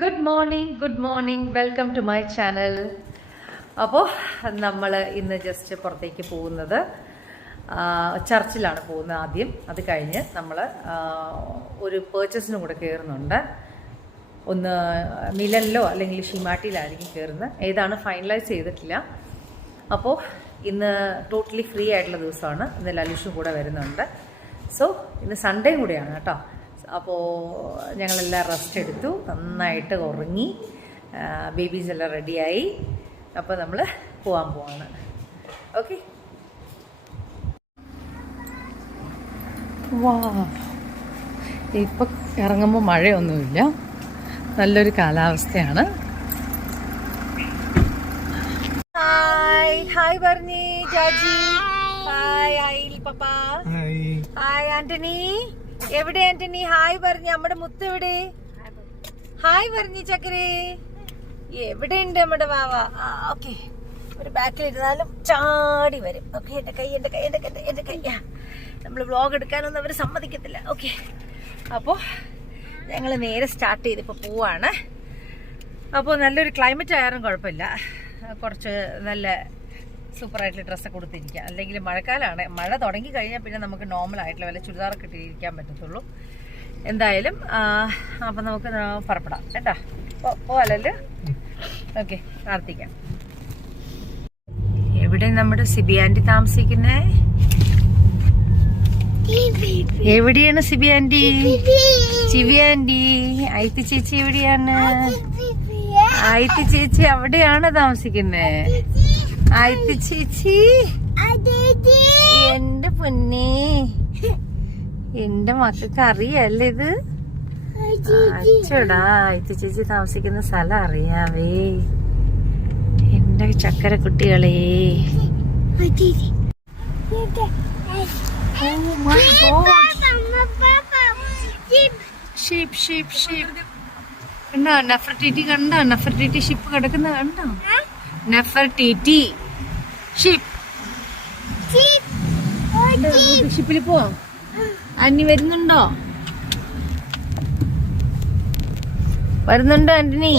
Good morning welcome to my channel. അപ്പോൾ നമ്മൾ ഇന്ന് ജസ്റ്റ് പുറത്തേക്ക് പോകുന്നത് ചർച്ചിലാണ് പോകുന്നത് ആദ്യം. അത് കഴിഞ്ഞ് നമ്മൾ ഒരു പേർച്ചേസിനും കൂടെ കയറുന്നുണ്ട്. ഒന്ന് മിലനിലോ അല്ലെങ്കിൽ ഷിമാട്ടിയിലായിരിക്കും കയറുന്നത്. ഏതാണ് ഫൈനലൈസ് ചെയ്തിട്ടില്ല. അപ്പോൾ ഇന്ന് ടോട്ടലി ഫ്രീ ആയിട്ടുള്ള ദിവസമാണ്. ഇന്ന് ലലിഷും കൂടെ വരുന്നുണ്ട്. സോ ഇന്ന് സൺഡേയും കൂടെയാണ് കേട്ടോ. അപ്പോൾ ഞങ്ങളെല്ലാം റെസ്റ്റ് എടുത്തു, നന്നായിട്ട് ഉറങ്ങി, ബേബീസ് എല്ലാം റെഡിയായി. അപ്പോൾ നമ്മൾ പോവാണ്. ഓക്കെ. വാ, ഇപ്പം ഇറങ്ങുമ്പോൾ മഴയൊന്നുമില്ല, നല്ലൊരു കാലാവസ്ഥയാണ്. ഹായ് പറഞ്ഞി ജാജി. ഹായ് പപ്പ. ഹായ് ആന്റണി. എവിടെ ആന്റണി? ഹായ് പറഞ്ഞു. നമ്മുടെ മുത്ത് എവിടെ? ഹായ് പറഞ്ഞു ചക്കരേ. എവിടെയുണ്ട് നമ്മുടെ വാവ? ഓക്കെ, ഒരു ബാക്കിലിരുന്നാലും ചാടി വരും. ഓക്കെ, എന്റെ കൈ നമ്മൾ വ്ളോഗ് എടുക്കാനൊന്നും അവർ സമ്മതിക്കത്തില്ല. ഓക്കെ, അപ്പോൾ ഞങ്ങൾ നേരെ സ്റ്റാർട്ട് ചെയ്തിപ്പോൾ പോവാണ്. അപ്പോൾ നല്ലൊരു ക്ലൈമറ്റ് ആയാലും കുഴപ്പമില്ല, കുറച്ച് നല്ല സൂപ്പറായിട്ടുള്ള ഡ്രസ്സൊക്കെ കൊടുത്തിരിക്കുക. അല്ലെങ്കിൽ മഴക്കാലമാണ്, മഴ തുടങ്ങി കഴിഞ്ഞാൽ പിന്നെ നമുക്ക് നോർമൽ ആയിട്ടുള്ള വല്ല ചുരിദാറൊക്കെ ഇട്ടിരിക്കാൻ പറ്റത്തുള്ളൂ. എന്തായാലും അപ്പം നമുക്ക് പുറപ്പെടാം കേട്ടോ. പോവാലല്ലോ. ഓക്കെ, പ്രാർത്ഥിക്കാം. എവിടെ നമ്മുടെ സിബി ആൻറ്റി താമസിക്കുന്നേ? എവിടെയാണ് സിബി ആൻറ്റി? ചിവി ആൻറ്റി. ഐത്തി ചേച്ചി എവിടെയാണ്? ഐത്തി ചേച്ചി അവിടെയാണ് താമസിക്കുന്നേ. ആയിത്തി ചേച്ചി, എന്റെ പൊന്നേ, എന്റെ മക്കൾക്ക് അറിയല്ലേ ഇത്? അച്ചോടാ, ആയിത്തി ചേച്ചി താമസിക്കുന്ന സ്ഥലം അറിയാവേ എന്റെ ചക്കര കുട്ടികളെ. കണ്ടോ നഫർട്ടിറ്റി? കണ്ടോ നഫർട്ടിറ്റി ഷിപ്പ് കിടക്കുന്ന? കണ്ടോ നഫർട്ടിറ്റി ഷിപ്പ്? ഷിപ്പിൽ പോവാം. ആന്റി വരുന്നുണ്ടോ? ആന്റണി?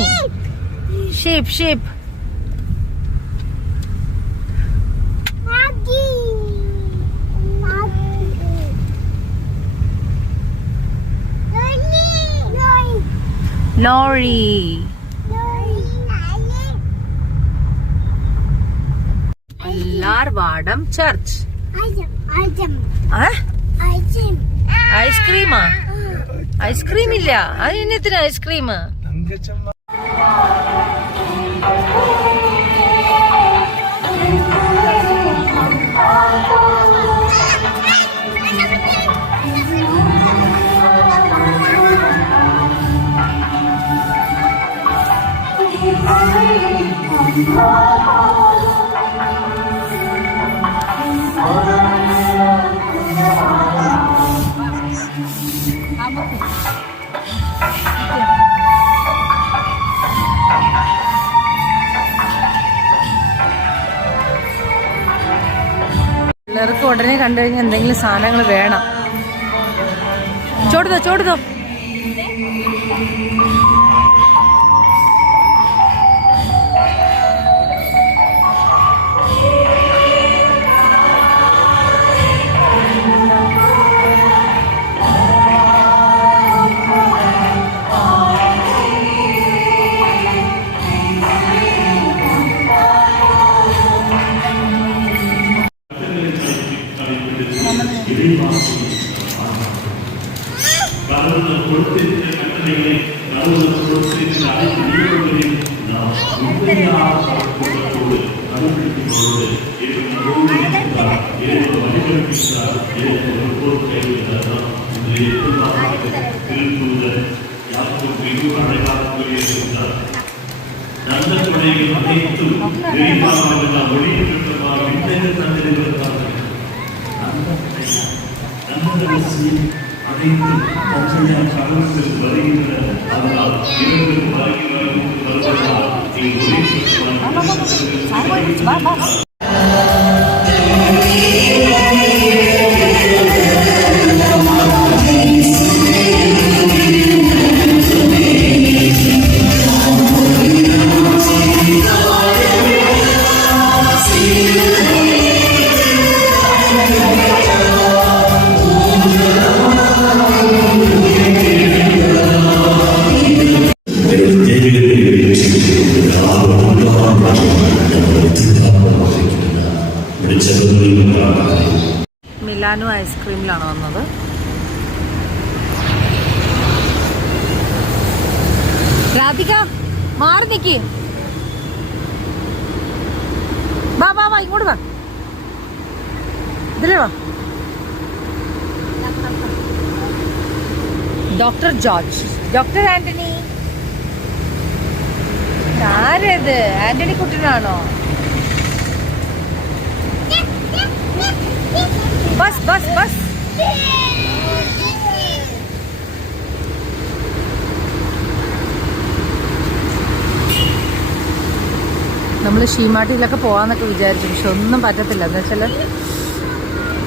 Ship lorry. ലാർവാടം ചർച്ച്. ഐസ്ക്രീമാ? ഐസ്ക്രീം ഇല്ല. അതിനെത്തിന് ഐസ്ക്രീം? എല്ലാവർക്കും ഉടനെ കണ്ടു കഴിഞ്ഞാൽ എന്തെങ്കിലും സാധനങ്ങൾ വേണം. ചോടുതോ. മിലാനോ ഐസ്ക്രീമിലാണ് വന്നത്. രാധിക മാറി നിക്ക്. വാ വാ വാ ഇങ്ങോട്ട് വാ. ഇതിലേ വാ. Doctor George, doctor Antony. ആരത്? ആന്റണി കുട്ടനാണോ? Bus bus bus. നമ്മൾ ഷീമാട്ടിയിലൊക്കെ പോകാമെന്നൊക്കെ വിചാരിച്ചു, പക്ഷെ ഒന്നും പറ്റത്തില്ല. എന്താ വെച്ചാൽ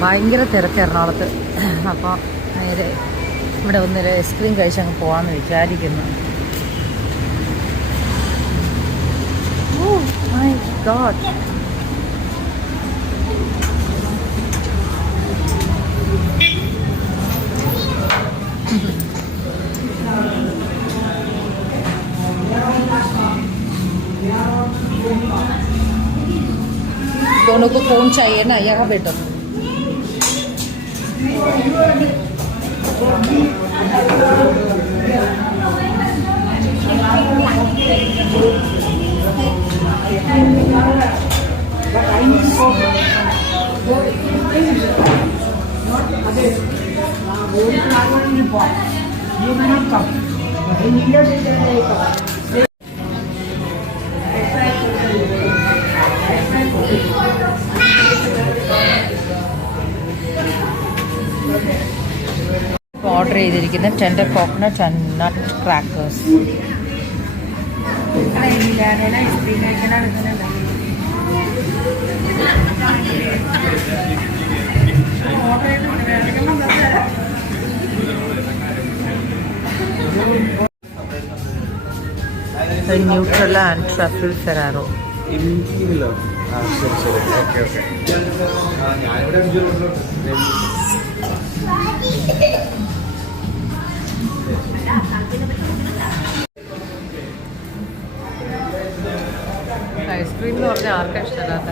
ഭയങ്കര തിരക്ക് എറണാകുളത്ത്. അപ്പോൾ നേരെ ഇവിടെ ഒന്നൊരു ഐസ്ക്രീം കഴിച്ചങ്ങ് പോകാമെന്ന് വിചാരിക്കുന്നു. Oh my God. दोनों को कौन चाहिए ना, यहाँ बैठो. ഓർഡർ ചെയ്തിരിക്കുന്ന tender coconut and nut crackers. Nutella and truffle Ferrero. Ice cream എന്ന് പറഞ്ഞാൽ ആർക്കാ ഇഷ്ടമില്ലാത്ത?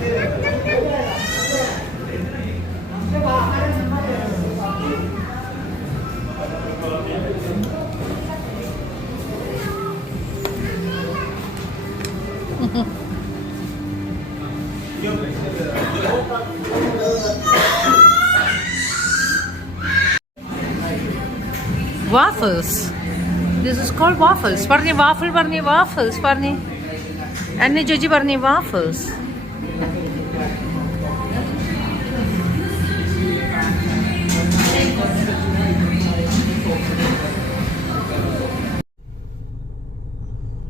Waffles. This is called waffles. Parni waffle, parni waffles, parni. Anne Joji parni waffles.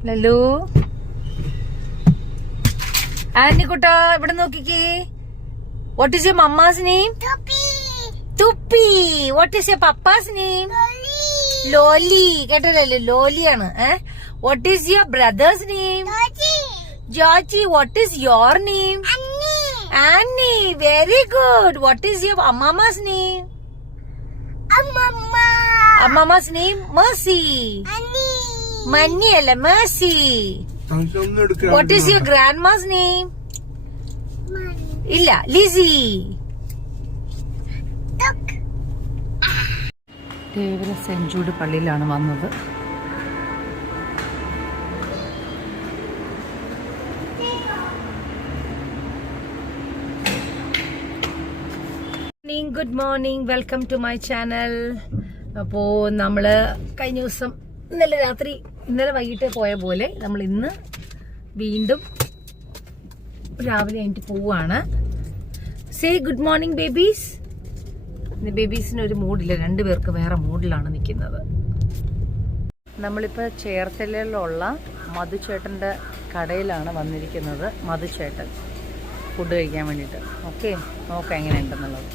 Lalu. Anne kutta, ഇവിടെ നോക്കിക്കേ. What is your mama's name? Tuppy. Tuppy. What is your papa's name? ലോലി. കേട്ടല്ലോ, ലോലിയാണ്. What is your brother's name? Georgie. What is your name? Annie. Very good. What is your അമ്മാമാസ് name? അമ്മാമാസ് name Mercy. മന്നി അല്ല, Mercy. What is your grandma's name? ഇല്ല, Lizzy. Thevara saint Jude പള്ളിയിലാണ് വന്നത്. Good morning, welcome to my channel. അപ്പോൾ നമ്മൾ കഴിഞ്ഞ ദിവസം ഇന്നലെ വൈകിട്ട് പോയ പോലെ നമ്മൾ ഇന്ന് വീണ്ടും രാവിലെ കഴിഞ്ഞിട്ട് പോവാണ്. Say good morning babies. ബേബീസിന് ഒരു മൂഡില്ല, രണ്ടുപേർക്ക് വേറെ മൂഡിലാണ് നിൽക്കുന്നത്. നമ്മളിപ്പോൾ ചേർത്തലയിലുള്ള മധുചേട്ടൻ്റെ കടയിലാണ് വന്നിരിക്കുന്നത്. മധുചേട്ടൻ ഫുഡ് കഴിക്കാൻ വേണ്ടിയിട്ട്. ഓക്കെ, നോക്കാം എങ്ങനെയുണ്ടെന്നുള്ളത്.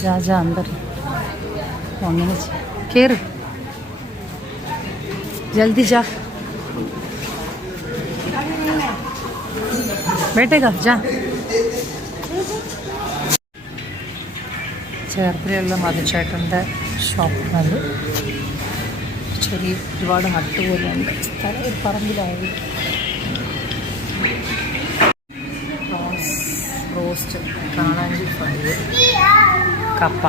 जा अंदर അങ്ങനെ കേറ് जल्दी जा बैठेगा जा ചേർത്തലയുള്ള മധുചേട്ടൻ്റെ ഷോപ്പാണത് ചെറിയ ഒരുപാട് ഹട്ട് പോലെയുണ്ട് ഒരു പറമ്പിലായി റോസ്റ്റ് കാണാഞ്ചി ഫ്രൈ കപ്പ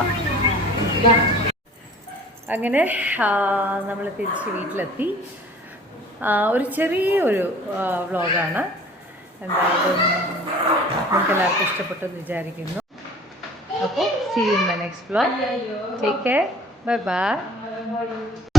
അങ്ങനെ നമ്മൾ തിരിച്ച് വീട്ടിലെത്തി ഒരു ചെറിയൊരു വ്ളോഗാണ് എന്തായാലും നിങ്ങൾക്ക് എല്ലാവർക്കും ഇഷ്ടപ്പെട്ടെന്ന് വിചാരിക്കുന്നു അപ്പോൾ see you in my next vlog. Take care. Bye bye.